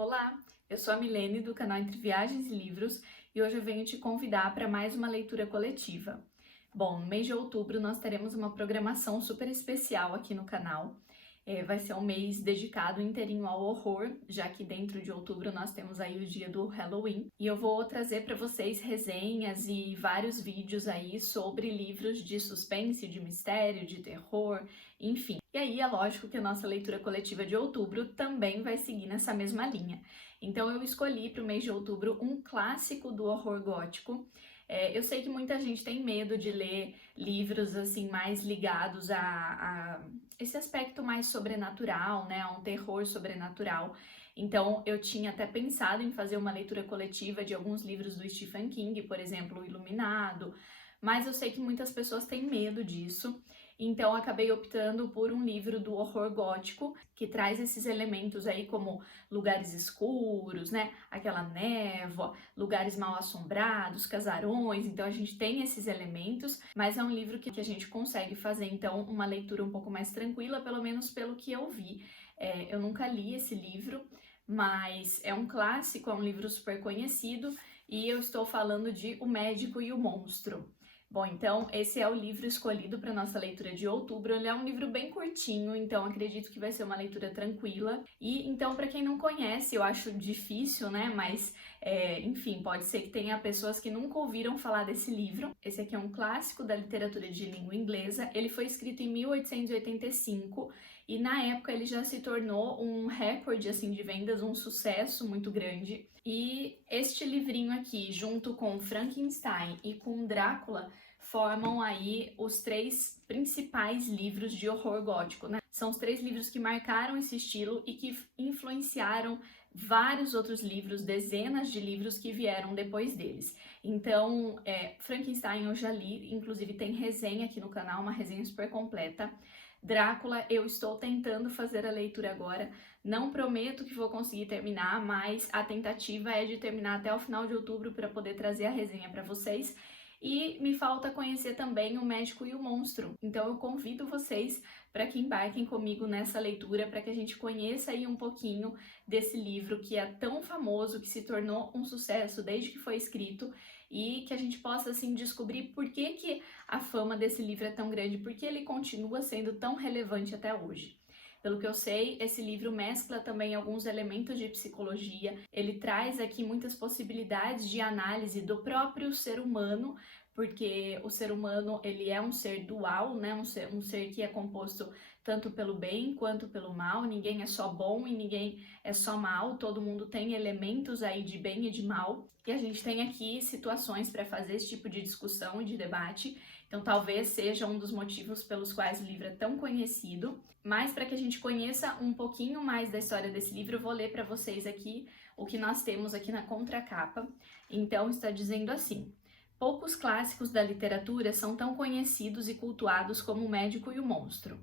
Olá, eu sou a Milene do canal Entre Viagens e Livros e hoje eu venho te convidar para mais uma leitura coletiva. Bom, no mês de outubro nós teremos uma programação super especial aqui no canal. Vai ser um mês dedicado inteirinho ao horror, já que dentro de outubro nós temos aí o dia do Halloween. E eu vou trazer para vocês resenhas e vários vídeos aí sobre livros de suspense, de mistério, de terror, enfim. E aí é lógico que a nossa leitura coletiva de outubro também vai seguir nessa mesma linha. Então eu escolhi para o mês de outubro um clássico do horror gótico. Eu sei que muita gente tem medo de ler livros assim mais ligados a esse aspecto mais sobrenatural, né, a um terror sobrenatural. Então eu tinha até pensado em fazer uma leitura coletiva de alguns livros do Stephen King, por exemplo, O Iluminado, mas eu sei que muitas pessoas têm medo disso. Então acabei optando por um livro do horror gótico que traz esses elementos aí como lugares escuros, né? Aquela névoa, lugares mal assombrados, casarões. Então a gente tem esses elementos, mas é um livro que a gente consegue fazer então uma leitura um pouco mais tranquila, pelo menos pelo que eu vi. Eu nunca li esse livro, mas é um clássico, é um livro super conhecido e eu estou falando de O Médico e o Monstro. Bom, então esse é o livro escolhido para nossa leitura de outubro. Ele é um livro bem curtinho, então acredito que vai ser uma leitura tranquila. E então, para quem não conhece, eu acho difícil, né? Mas, enfim, pode ser que tenha pessoas que nunca ouviram falar desse livro. Esse aqui é um clássico da literatura de língua inglesa. Ele foi escrito em 1885 e na época ele já se tornou um recorde assim de vendas, um sucesso muito grande. E este livrinho aqui, junto com Frankenstein e com Drácula, formam aí os três principais livros de horror gótico, né? São os três livros que marcaram esse estilo e que influenciaram vários outros livros, dezenas de livros que vieram depois deles. Então, Frankenstein eu já li, inclusive tem resenha aqui no canal, uma resenha super completa. Drácula, eu estou tentando fazer a leitura agora, não prometo que vou conseguir terminar, mas a tentativa é de terminar até o final de outubro para poder trazer a resenha para vocês. E me falta conhecer também O Médico e o Monstro, então eu convido vocês para que embarquem comigo nessa leitura, para que a gente conheça aí um pouquinho desse livro que é tão famoso, que se tornou um sucesso desde que foi escrito, e que a gente possa assim descobrir por que a fama desse livro é tão grande, porque ele continua sendo tão relevante até hoje. Pelo que eu sei, esse livro mescla também alguns elementos de psicologia, ele traz aqui muitas possibilidades de análise do próprio ser humano, porque o ser humano ele é um ser dual, né? Um ser que é composto tanto pelo bem quanto pelo mal, ninguém é só bom e ninguém é só mal, todo mundo tem elementos aí de bem e de mal, e a gente tem aqui situações para fazer esse tipo de discussão e de debate. Então talvez seja um dos motivos pelos quais o livro é tão conhecido. Mas para que a gente conheça um pouquinho mais da história desse livro, eu vou ler para vocês aqui o que nós temos aqui na contracapa. Então está dizendo assim: poucos clássicos da literatura são tão conhecidos e cultuados como O Médico e o Monstro.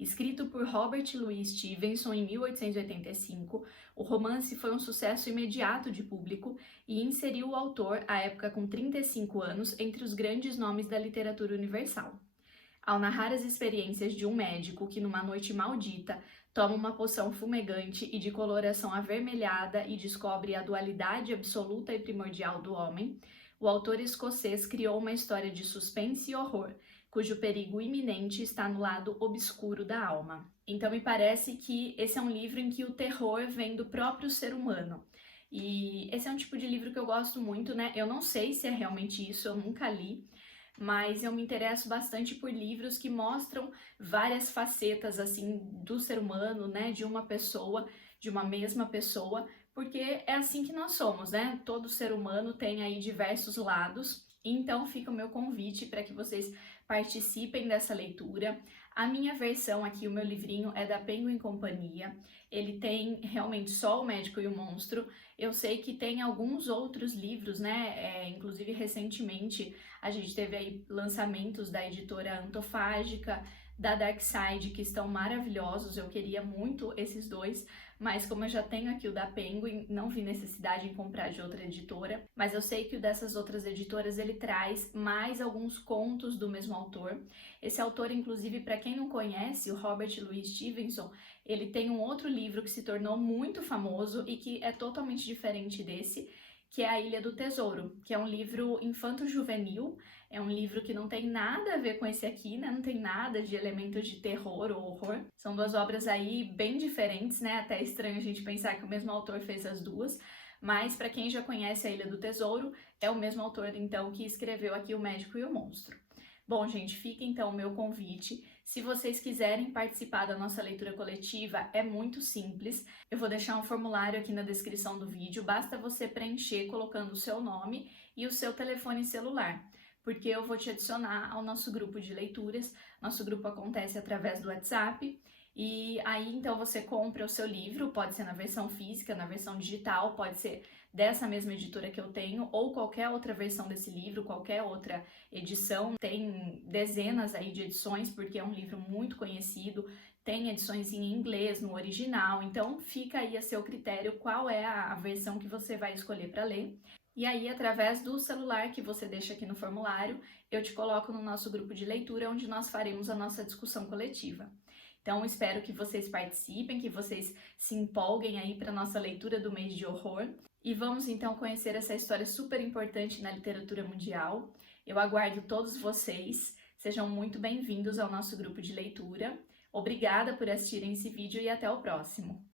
Escrito por Robert Louis Stevenson em 1885, o romance foi um sucesso imediato de público e inseriu o autor, à época com 35 anos, entre os grandes nomes da literatura universal. Ao narrar as experiências de um médico que, numa noite maldita, toma uma poção fumegante e de coloração avermelhada e descobre a dualidade absoluta e primordial do homem, o autor escocês criou uma história de suspense e horror, cujo perigo iminente está no lado obscuro da alma. Então me parece que esse é um livro em que o terror vem do próprio ser humano. E esse é um tipo de livro que eu gosto muito, né? Eu não sei se é realmente isso, eu nunca li, mas eu me interesso bastante por livros que mostram várias facetas assim do ser humano, né, de uma pessoa, de uma mesma pessoa, porque é assim que nós somos, né? Todo ser humano tem aí diversos lados. Então fica o meu convite para que vocês participem dessa leitura. A minha versão aqui, o meu livrinho, é da Penguin Companhia. Ele tem realmente só O Médico e o Monstro. Eu sei que tem alguns outros livros, né? Inclusive recentemente a gente teve aí lançamentos da editora Antofágica, da Dark Side, que estão maravilhosos. Eu queria muito esses dois, mas como eu já tenho aqui o da Penguin, não vi necessidade em comprar de outra editora, mas eu sei que o dessas outras editoras ele traz mais alguns contos do mesmo autor. Esse autor, inclusive, para quem não conhece, o Robert Louis Stevenson, ele tem um outro livro que se tornou muito famoso e que é totalmente diferente desse, que é A Ilha do Tesouro, que é um livro infanto-juvenil, é um livro que não tem nada a ver com esse aqui, né? Não tem nada de elementos de terror ou horror. São duas obras aí bem diferentes, né? Até é estranho a gente pensar que o mesmo autor fez as duas, mas para quem já conhece A Ilha do Tesouro, é o mesmo autor então que escreveu aqui O Médico e o Monstro. Bom, gente, fica então o meu convite. Se vocês quiserem participar da nossa leitura coletiva, é muito simples. Eu vou deixar um formulário aqui na descrição do vídeo, basta você preencher colocando o seu nome e o seu telefone celular, porque eu vou te adicionar ao nosso grupo de leituras. Nosso grupo acontece através do WhatsApp. E aí, então, você compra o seu livro, pode ser na versão física, na versão digital, pode ser dessa mesma editora que eu tenho, ou qualquer outra versão desse livro, qualquer outra edição. Tem dezenas aí de edições, porque é um livro muito conhecido, tem edições em inglês, no original, então fica aí a seu critério qual é a versão que você vai escolher para ler. E aí, através do celular que você deixa aqui no formulário, eu te coloco no nosso grupo de leitura, onde nós faremos a nossa discussão coletiva. Então, espero que vocês participem, que vocês se empolguem aí para a nossa leitura do mês de horror. E vamos então conhecer essa história super importante na literatura mundial. Eu aguardo todos vocês, sejam muito bem-vindos ao nosso grupo de leitura. Obrigada por assistirem esse vídeo e até o próximo!